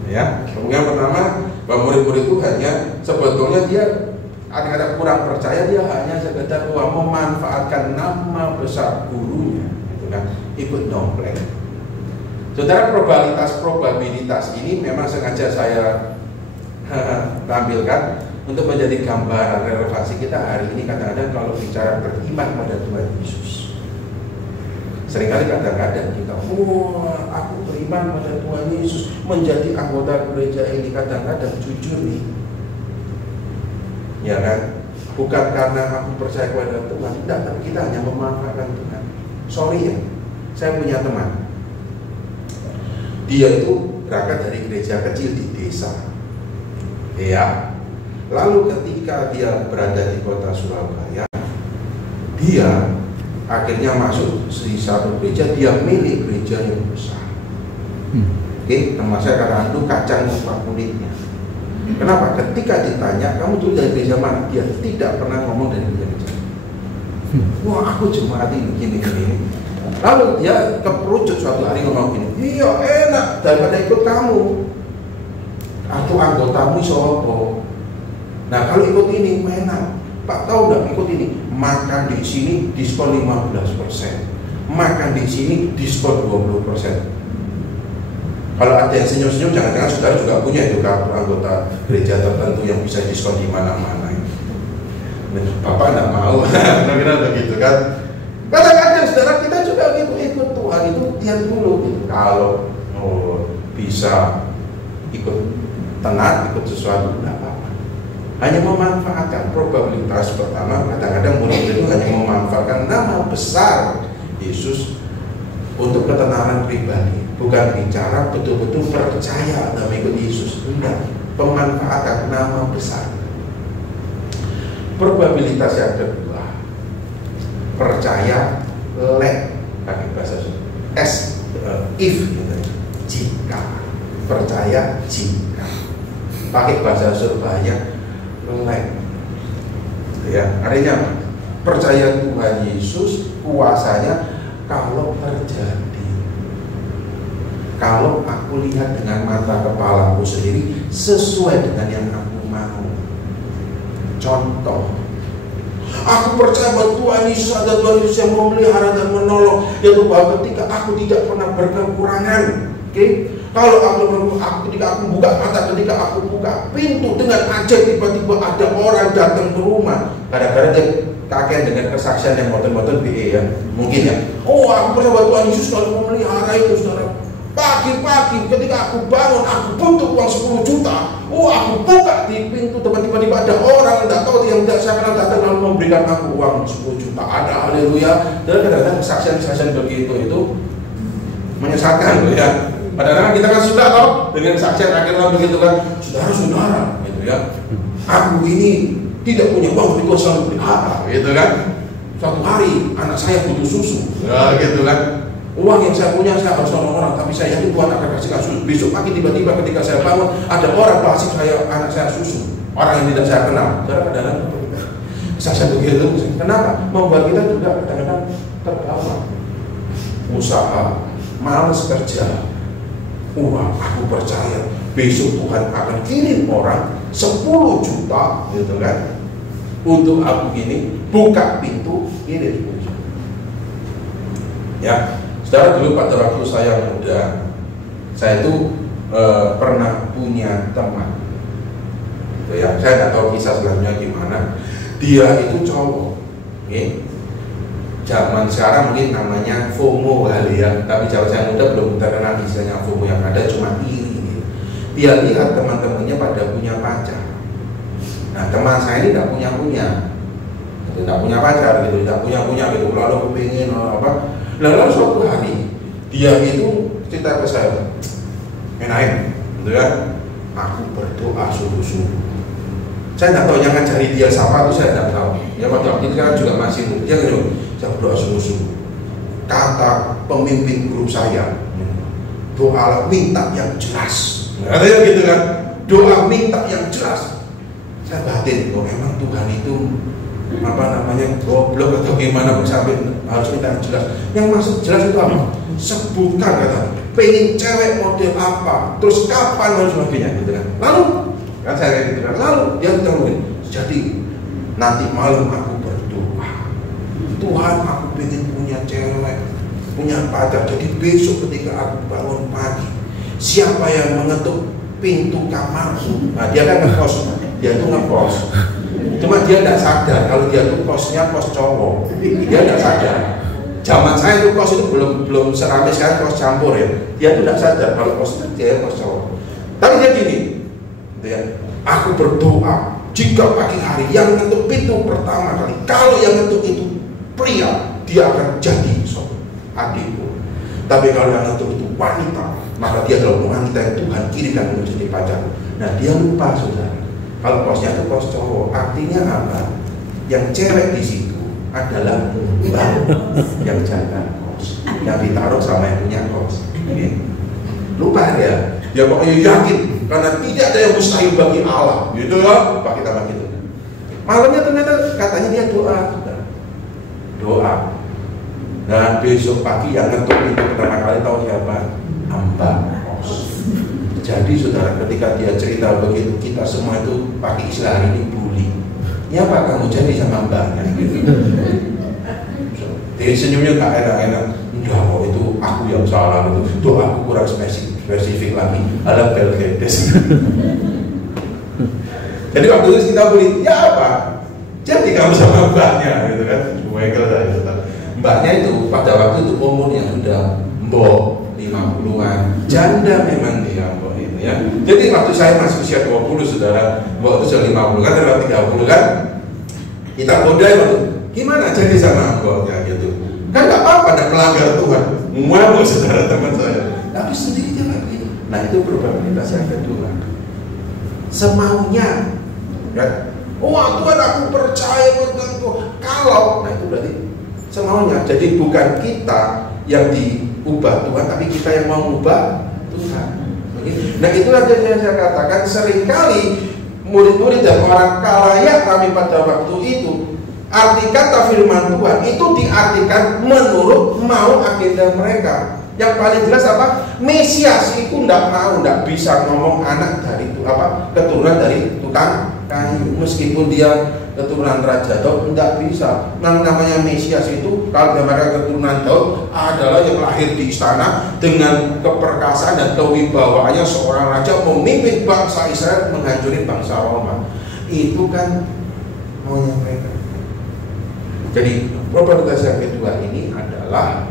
Ya, kemungkinan pertama bahwa murid-murid itu hanya sebetulnya dia ada kurang percaya, dia hanya sekedar memanfaatkan nama besar gurunya, itu kan, ikut nompleng. Saudara, probabilitas ini memang sengaja saya tampilkan untuk menjadi gambaran relevansi kita hari ini. Kadang-kadang kalau bicara beriman pada Tuhan Yesus, seringkali kadang-kadang kita, aku beriman pada Tuhan Yesus, menjadi anggota gereja ini. Kadang-kadang jujur nih, ya kan, bukan karena aku percaya kepada Tuhan, tidak, tapi kita hanya memanfaatkan Tuhan. Sorry ya, saya punya teman, dia itu berangkat dari gereja kecil di desa. Ya, Lalu ketika dia berada di kota Surabaya, dia akhirnya masuk di satu gereja, dia milik gereja yang besar. Oke, nama saya katakan itu kacang lupa kulitnya. Kenapa? Ketika ditanya, kamu dulu dari gereja mana? Dia tidak pernah ngomong dari gereja. Wah, aku jemaat ini, gini. Lalu dia keperucut suatu hari ngomong gini, iya enak daripada ikut kamu. Aku anggotamu sopo. Nah kalau ikut ini enak. Pak tahu nggak ikut ini? Makan di sini diskon 15%, makan di sini diskon 20%. Kalau ada yang senyum-senyum, jangan-jangan saudara juga punya itu kartu anggota gereja tertentu yang bisa diskon di mana-mana. Bapak nggak mau, kira-kira begitu kan? Kadang-kadang saudara kita juga ikut Tuhan itu lihat dulu gitu. Kalau bisa ikut tenat, ikut sesuatu, nggak apa-apa. Hanya memanfaatkan probabilitas pertama. Kadang-kadang murid itu hanya memanfaatkan nama besar Yesus untuk ketenaran pribadi. Bukan bicara betul-betul percaya dalam ikut Yesus. Enggak, pemanfaatan nama besar. Probabilitas yang kedua, percaya let, pakai bahasa if gitu. Jika, percaya jika, pakai bahasa Surabaya let, ya, artinya percaya Tuhan Yesus kuasanya kalau terjadi. Kalau aku lihat dengan mata kepalaku sendiri sesuai dengan yang aku mau. Contoh, aku percaya bahwa Tuhan Yesus ada, Tuhan Yesus yang memelihara dan menolong, yaitu bahwa ketika aku tidak pernah berkekurangan. Oke? Kalau ketika aku buka mata, ketika aku buka pintu dengan ajaib, tiba-tiba ada orang datang ke rumah. Kadang-kadang dia kakek dengan kesaksian yang motor-motor BE ya, mungkin ya. Oh, aku percaya bahwa Tuhan Yesus selalu memelihara itu, saudara. Pagi-pagi ketika aku bangun, aku butuh uang 10 juta. Oh, aku buka di pintu, tiba-tiba ada orang yang tidak tahu, yang tidak saya kenal datang lalu memberikan aku uang 10 juta. Ada, haleluya. Dan kadang-kadang kesaksian-kesaksian begitu itu menyesatkan loh ya. Padahal kita kan sudah tahu dengan kesaksian akhirnya begitu kan, saudara-saudara gitu ya. Aku ini tidak punya uang, tapi Tuhan selalu pelihara gitu kan. Suatu hari anak saya butuh susu, ya, gitu kan. Uang yang saya punya saya harus tolong orang, tapi saya yakin Tuhan akan kasihkan susu. Besok pagi tiba-tiba ketika saya bangun ada orang kasih anak saya susu, orang yang tidak saya kenal. Kadang-kadang saya begitu. Kenapa? Membuat kita juga kadang-kadang terbawa. Usaha, malas kerja. Wah, aku percaya besok Tuhan akan kirim orang 10 juta, gitu kan? Untuk aku gini, buka pintu, kirim. Ya. Saudara, dulu pada waktu saya muda, saya itu pernah punya teman, gitu ya. Saya nggak tahu kisah selanjutnya gimana. Dia itu cowok, okay? Zaman sekarang mungkin namanya FOMO kali ya, tapi zaman saya muda belum terkenal istilahnya FOMO, yang ada cuma iri. Gitu. Dia lihat teman-temannya pada punya pacar. Nah, teman saya ini nggak punya, tidak punya pacar gitu, tidak punya gitu. Lalu kepingin apa? Lalu suatu hari dia itu cerita ke saya, enain, gitu kan? Aku berdoa sungguh-sungguh. Saya nggak tahu yang ngajari dia siapa itu, saya nggak tahu. Ya pada waktu itu kan juga masih muda. Dia kan saya berdoa sungguh-sungguh. Kata pemimpin grup saya, doa minta yang jelas. Katanya gitu kan? Doa minta yang jelas. Saya batin, kok emang Tuhan itu apa namanya goblok atau gimana sampai harus minta jelas. Yang maksud jelas itu apa? Sebutkan kata, pengen cewek model apa, terus kapan harus sebagainya gitu kan. Lalu kan saya gitu kan, lalu dia ngomongin, jadi nanti malam aku berdoa, Tuhan aku pengen punya cewek, punya pacar. Jadi besok ketika aku bangun pagi, siapa yang mengetuk pintu kamarku? Nah dia kan ngekos, dia tuh ngekos. Cuma dia tidak sadar kalau dia itu kosnya kos cowok. Dia tidak sadar. Zaman saya itu kos itu belum serame sekarang kos campur ya. Dia itu tidak sadar kalau kos itu dia kos cowok. Tapi dia gini, ya, aku berdoa jika pagi hari yang ngetuk pintu pertama kali, kalau yang ngetuk itu pria, dia akan jadi adikku. Tapi kalau yang ngetuk itu wanita, maka dia adalah wanita yang Tuhan kirimkan menjadi pacarku. Nah dia lupa saudara. Kalau kosnya itu kos cowok, artinya apa? Yang cewek di situ adalah mbak yang jaga kos, yang ditaruh sama yang punya kos. Lupa ya, dia pokoknya yakin karena tidak ada yang mustahil bagi Allah, gitu ya. Pak kita begitu. Malamnya ternyata katanya dia doa. Nah besok pagi yang ngetuk itu pertama kali tahu siapa? Mbak kos. Jadi saudara, ketika dia cerita begitu, kita semua itu pakai istilah ini bully. Ya Pak, kamu jadi sama mbaknya gitu. Jadi senyumnya gak enak-enak. Enggak kok, itu aku yang salah, itu aku kurang spesifik lagi. Ada Belgedes. Jadi waktu itu kita bully, ya apa? Jadi kamu sama mbaknya gitu kan. Mbaknya itu pada waktu itu umurnya sudah mbok 50-an, janda memang dia mbok itu ya. Jadi waktu saya masih usia 20 saudara, mbok itu sudah 50 kan, sudah 30 kan, kita godai waktu, gimana jadi sama mboknya gitu. Kan gak apa-apa, ada melanggar Tuhan. Mau saudara teman saya, tapi sendiri dia nggak begitu. Nah itu probabilitas yang kedua, semaunya kan. Wah Tuhan aku percaya padamu. Kalau, nah itu berarti semaunya. Jadi bukan kita yang diubah Tuhan, tapi kita yang mau ubah Tuhan. Nah itulah yang saya katakan, seringkali murid-murid dan orang kalayak kami pada waktu itu, arti kata firman Tuhan itu diartikan menurut mau agenda mereka. Yang paling jelas apa? Mesias itu tidak bisa ngomong anak dari itu apa? Keturunan dari tukang kayu, meskipun dia keturunan Raja Daud, tidak bisa. Namanya Mesias itu kalau mereka keturunan Daud adalah yang lahir di istana dengan keperkasaan dan kewibawaannya seorang raja memimpin bangsa Israel menghancuri bangsa Roma. Itu kan maunya mereka. Jadi probabilitas yang kedua ini adalah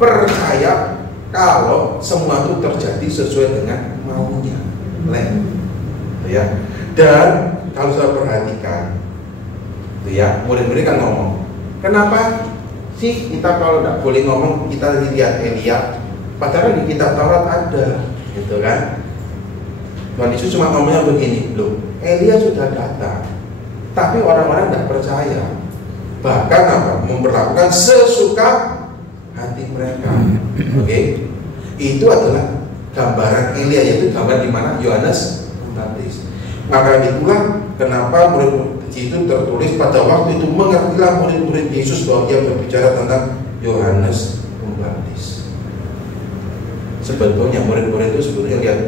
percaya kalau semua itu terjadi sesuai dengan maunya, ya. Dan kalau saya perhatikan, ya murid-murid kan ngomong, kenapa sih kita kalau tidak boleh ngomong kita lihat Elia, padahal di kitab Taurat ada, gitu kan? Tuhan Yesus cuma ngomongnya begini, loh, Elia sudah datang, tapi orang-orang tidak percaya, bahkan apa? Memperlakukan sesuka hati mereka. Oke, itu adalah gambaran Elia, yaitu gambar di mana Yohanes Pembaptis. Maka itulah kenapa murid itu tertulis pada waktu itu mengertilah murid-murid Yesus bahwa dia berbicara tentang Yohanes Pembaptis. Sebetulnya murid-murid itu sebetulnya lihat,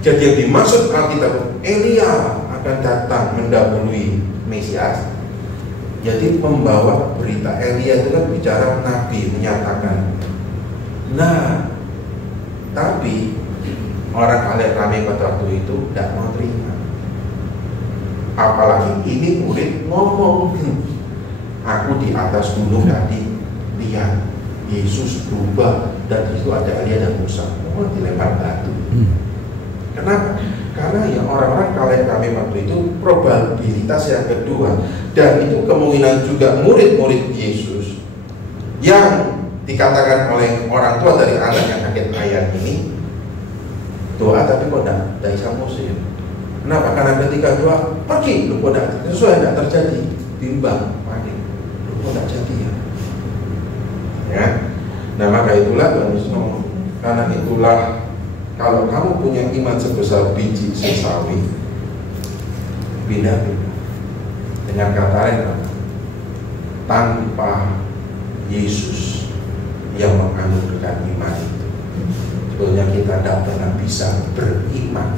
jadi yang dimaksud Alkitab Elia akan datang mendahului Mesias. Jadi membawa berita Elia itu kan bicara nabi, menyatakan. Nah, tapi orang kalian ramai pada waktu itu tidak mau terima. Apalagi ini murid ngomong, aku di atas gunung tadi lihat Yesus berubah dan di situ ada Elia dan Musa. Oh, dilempar batu. Kenapa? Karena ya orang-orang kalian kami waktu itu probabilitas yang kedua, dan itu kemungkinan juga murid-murid Yesus yang dikatakan oleh orang tua dari anak yang sakit ayat ini doa tapi kok tidak bisa musim. Kenapa? Karena ketika doa pergi, lu kok sesuai tidak terjadi, bimbang, panik, lu kok tidak jadi ya. Nah maka itulah Tuhan Yesus ngomong, karena itulah kalau kamu punya iman sebesar biji sesawi, pindah-pindah. Dengan kata lain, tanpa Yesus yang menganugerahkan iman itu, sebetulnya kita tidak pernah bisa beriman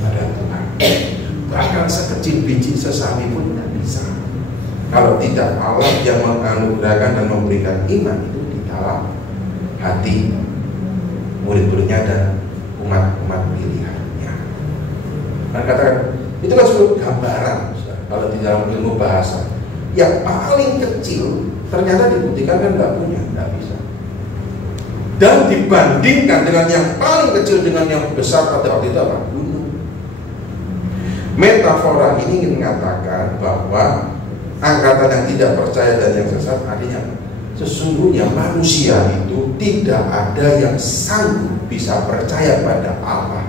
pada Tuhan. Bahkan sekecil biji sesawi pun tidak bisa. Kalau tidak Allah yang menganugerahkan dan memberikan iman itu di dalam hati murid-muridnya dan umat-umat pilihannya. Dan katakan, itu kan suatu gambaran. Kalau di dalam ilmu bahasa, yang paling kecil ternyata dibuktikan kan tidak punya, tidak bisa. Dan dibandingkan dengan yang paling kecil dengan yang besar pada waktu itu apa? Gunung. Metafora ini ingin mengatakan bahwa angkatan yang tidak percaya dan yang sesat artinya sesungguhnya manusia itu tidak ada yang sanggup bisa percaya pada Allah.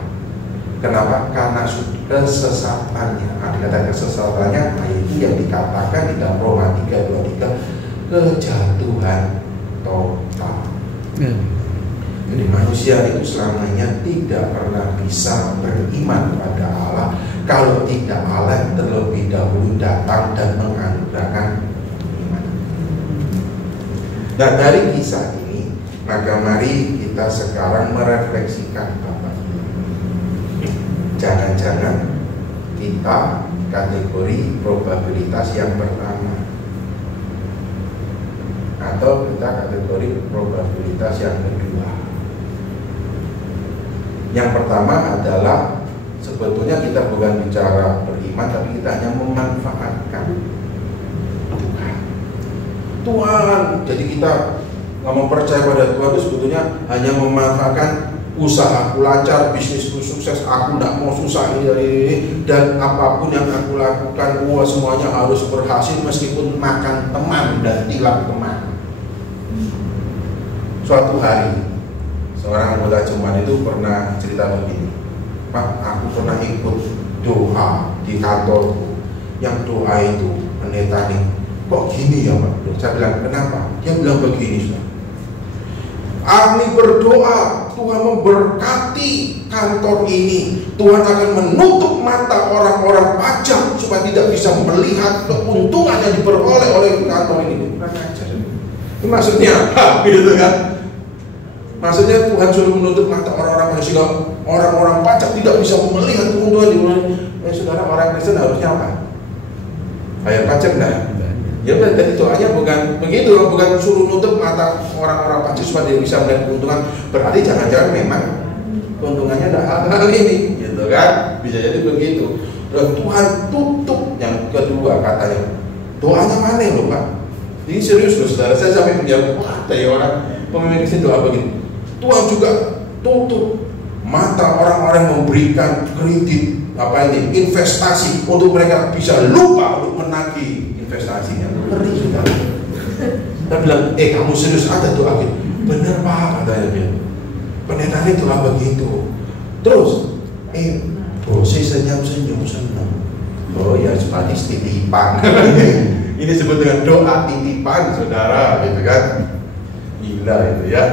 Kenapa? Karena kesesatannya. Ada kata kesesatannya, itu yang dikatakan di dalam Roma 3:23, kejatuhan total. Jadi manusia itu selamanya tidak pernah bisa beriman kepada Allah kalau tidak Allah terlebih dahulu datang dan menganugerahkan iman. Nah, dari kisah ini, maka mari kita sekarang merefleksikan Bapak. Jangan-jangan kita kategori probabilitas yang pertama, atau kita kategori probabilitas yang kedua. Yang pertama adalah sebetulnya kita bukan bicara beriman, tapi kita hanya memanfaatkan Tuhan. Jadi kita ngomong percaya pada Tuhan itu sebetulnya hanya memanfaatkan usahaku lancar, bisnisku sukses, aku tidak mau susah ini, dan apapun yang aku lakukan, semuanya harus berhasil meskipun makan teman dan hilang teman. Suatu hari seorang anggota jemaat itu pernah cerita begini, Pak, aku pernah ikut doa di kantorku, yang doa itu pendeta nih, kok gini ya Pak? Saya bilang, kenapa? Dia bilang begini, Saudara, Agni berdoa Tuhan memberkati kantor ini, Tuhan akan menutup mata orang-orang pajak supaya tidak bisa melihat keuntungan yang diperoleh oleh kantor ini. Itu maksudnya apa? Gitu kan? Maksudnya Tuhan suruh menutup mata orang-orang pajak sehingga orang-orang pajak tidak bisa melihat keuntungan di mana. Saudara, orang Kristen harusnya apa? Bayar pajak enggak? Ya, jadi doanya bukan begitu, bukan suruh nutup mata orang-orang pajak supaya dia bisa melihat keuntungan. Berarti jangan-jangan memang keuntungannya ada hal-hal ini, gitu kan? Bisa jadi begitu. Dan Tuhan tutup. Yang kedua katanya, doanya mana loh Pak? Ini serius loh saudara, saya sampai punya ada ya orang pemimpin Kristen doa begini. Tuhan juga tutup mata orang-orang yang memberikan kredit investasi untuk mereka bisa lupa untuk menagih investasinya. Ngeri juga. Kita bilang, kamu serius ada doa gitu? Bener Pak, katanya dia. Pendetanya doa begitu. Terus, bosnya senyum-senyum senang. Oh ya, seperti titipan. Ini disebut dengan doa titipan, saudara, gitu kan? Gila itu ya.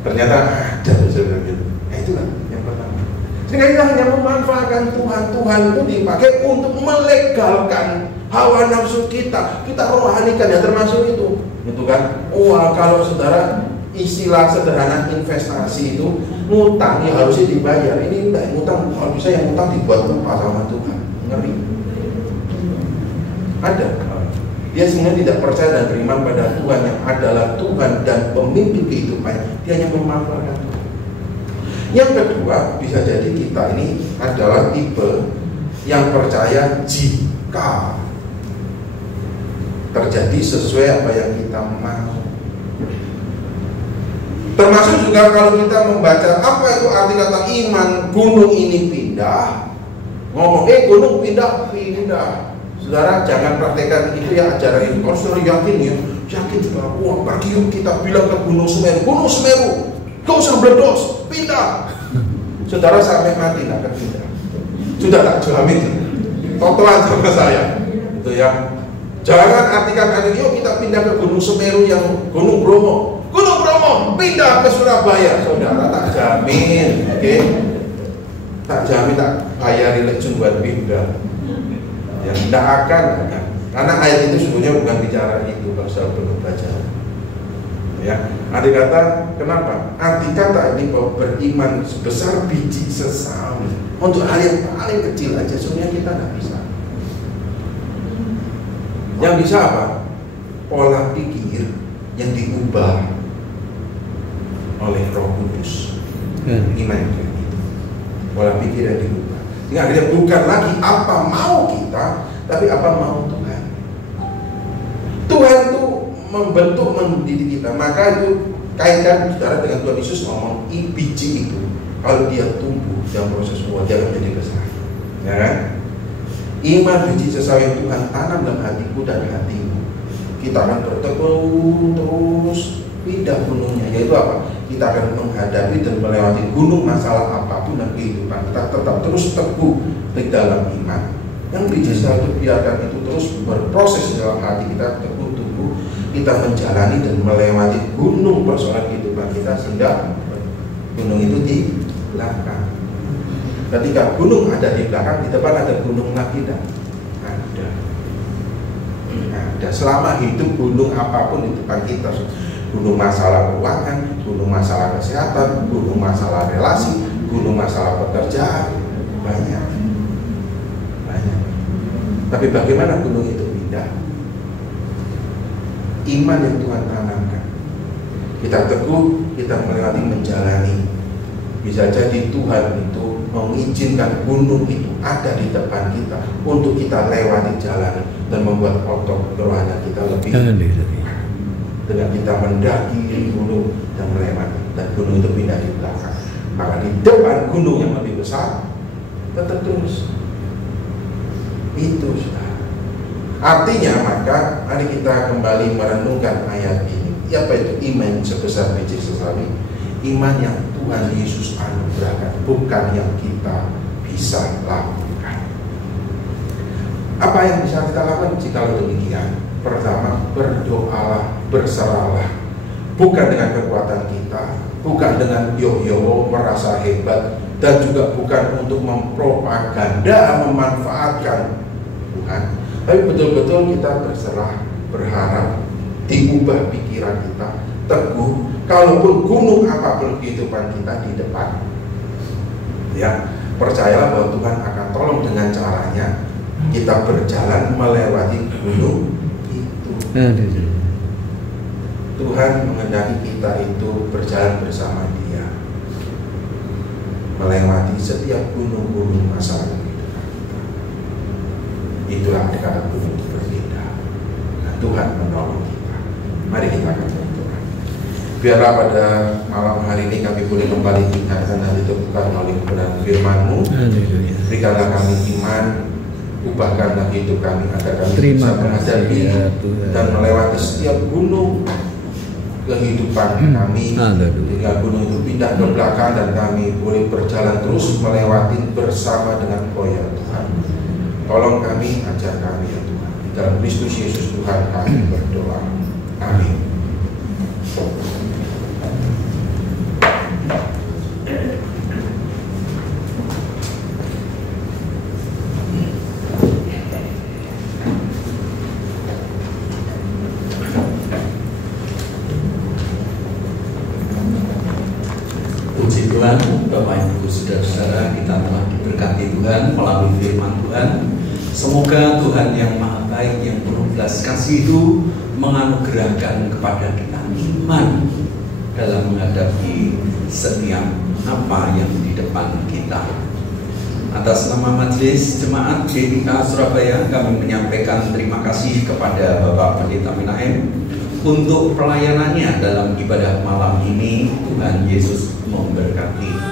Ternyata ada saudara gitu. Itulah yang pertama. Sehingga kita hanya memanfaatkan Tuhan itu dipakai untuk melegalkan hawa nafsu kita rohanikan ya, termasuk itu kan. Kalau saudara istilah sederhana investasi itu ngutang ya harusnya dibayar. Ini enggak ngutang, kalau bisa yang ngutang dibuat lupa sama Tuhan. Ngeri. Ada. Dia sebenarnya tidak percaya dan beriman pada Tuhan yang adalah Tuhan dan pemimpin kehidupannya. Dia hanya memanfaatkan Tuhan. Yang kedua, bisa jadi kita ini adalah tipe yang percaya jika terjadi sesuai apa yang kita mau. Termasuk juga kalau kita membaca apa itu arti kata iman, gunung ini pindah, ngomong gunung pindah. Saudara jangan praktekkan itu ya, ajaran itu. Kalau saudara yakin bahwa pergi yuk kita bilang ke Gunung Semeru, gak usah meledos, pindah. Saudara sampai mati tidak akan pindah. Sudah tak jamin, totoan sama saya. Itu ya. Jangan artikan yuk kita pindah ke Gunung Semeru yang Gunung Bromo, pindah ke Surabaya. Saudara tak jamin, oke? Tak jamin, tak bayari lecun buat pindah. Ya, tidak akan. Karena ayat itu sebetulnya bukan bicara itu kalau saya belum baca. Ya, arti kata kenapa? Arti kata ini bahwa beriman sebesar biji sesawi untuk hal yang paling kecil aja sebenarnya kita tidak bisa. Yang bisa apa? Pola pikir yang diubah oleh Roh Kudus. Iman itu. Pola pikir yang diubah. Sehingga akhirnya bukan lagi apa mau kita, tapi apa mau Tuhan. Tuhan itu membentuk, mendidik kita. Maka itu kaitkan saudara dengan Tuhan Yesus ngomong biji itu kalau dia tumbuh dalam proses buah dia akan menjadi besar. Ya kan? Iman biji sesawi Tuhan tanam dalam hatiku dan hatimu. Kita akan bertekun terus pindah gunungnya. Yaitu apa? kita akan menghadapi dan melewati gunung masalah apapun dalam kehidupan kita, tetap terus teguh di dalam iman. Yang bisa itu biarkan itu terus berproses dalam hati kita, teguh kita menjalani dan melewati gunung persoalan kehidupan kita, sehingga gunung itu di belakang. Ketika gunung ada di belakang, di depan ada gunung lagi dan ada. Selama hidup gunung apapun di depan kita, gunung masalah keuangan, gunung masalah kesehatan, gunung masalah relasi, gunung masalah pekerjaan, banyak. Tapi bagaimana gunung itu pindah? Iman yang Tuhan tanamkan, kita teguh, kita melewati, menjalani. Bisa jadi Tuhan itu mengizinkan gunung itu ada di depan kita untuk kita lewati jalan dan membuat otot kerohanian kita lebih kuat. Dengan kita mendaki gunung dan melewati, dan gunung itu pindah di belakang, maka di depan gunung yang lebih besar tetap terus. Itu sudah. Artinya maka mari kita kembali merenungkan ayat ini. Apa itu iman sebesar biji sesawi? Iman yang Tuhan Yesus anugerahkan, bukan yang kita bisa lakukan. Apa yang bisa kita lakukan jika demikian? Pertama, berdoalah, berserahlah. Bukan dengan kekuatan kita, bukan dengan yo-yo merasa hebat, dan juga bukan untuk mempropaganda, memanfaatkan Tuhan, tapi betul-betul kita berserah, berharap, diubah pikiran kita, teguh, kalaupun gunung apapun kehidupan kita di depan, ya, percayalah bahwa Tuhan akan tolong dengan caranya kita berjalan melewati gunung itu. Tuhan menghendaki kita itu berjalan bersama Dia, melewati setiap gunung-gunung masalah kehidupan kita. Itulah kata gunung itu berbeda. Nah, Tuhan menolong kita. Mari kita akan berdoa. Biarlah pada malam hari ini kami boleh kembali diingatkan dan diteguhkan oleh kebenaran firman-Mu. Berikanlah kami iman, ubahkanlah hidup kami agar kami bisa menghadapi dan melewati setiap gunung kehidupan kami, hingga gunung itu pindah ke belakang dan kami boleh berjalan terus melewati bersama dengan Engkau ya Tuhan. Tolong kami, ajar kami ya Tuhan. Di dalam Kristus Yesus Tuhan kami berdoa. Amin. Tuhan, Bapak Ibu Saudara-saudara, kita telah diberkati Tuhan melalui firman Tuhan. Semoga Tuhan yang Maha Baik, yang penuh belas kasih itu menganugerahkan kepada kita iman dalam menghadapi setiap apa yang di depan kita. Atas nama Majelis Jemaat GPK Surabaya, kami menyampaikan terima kasih kepada Bapak Pendeta Minahem untuk pelayanannya dalam ibadah malam ini. Tuhan Yesus memberkati.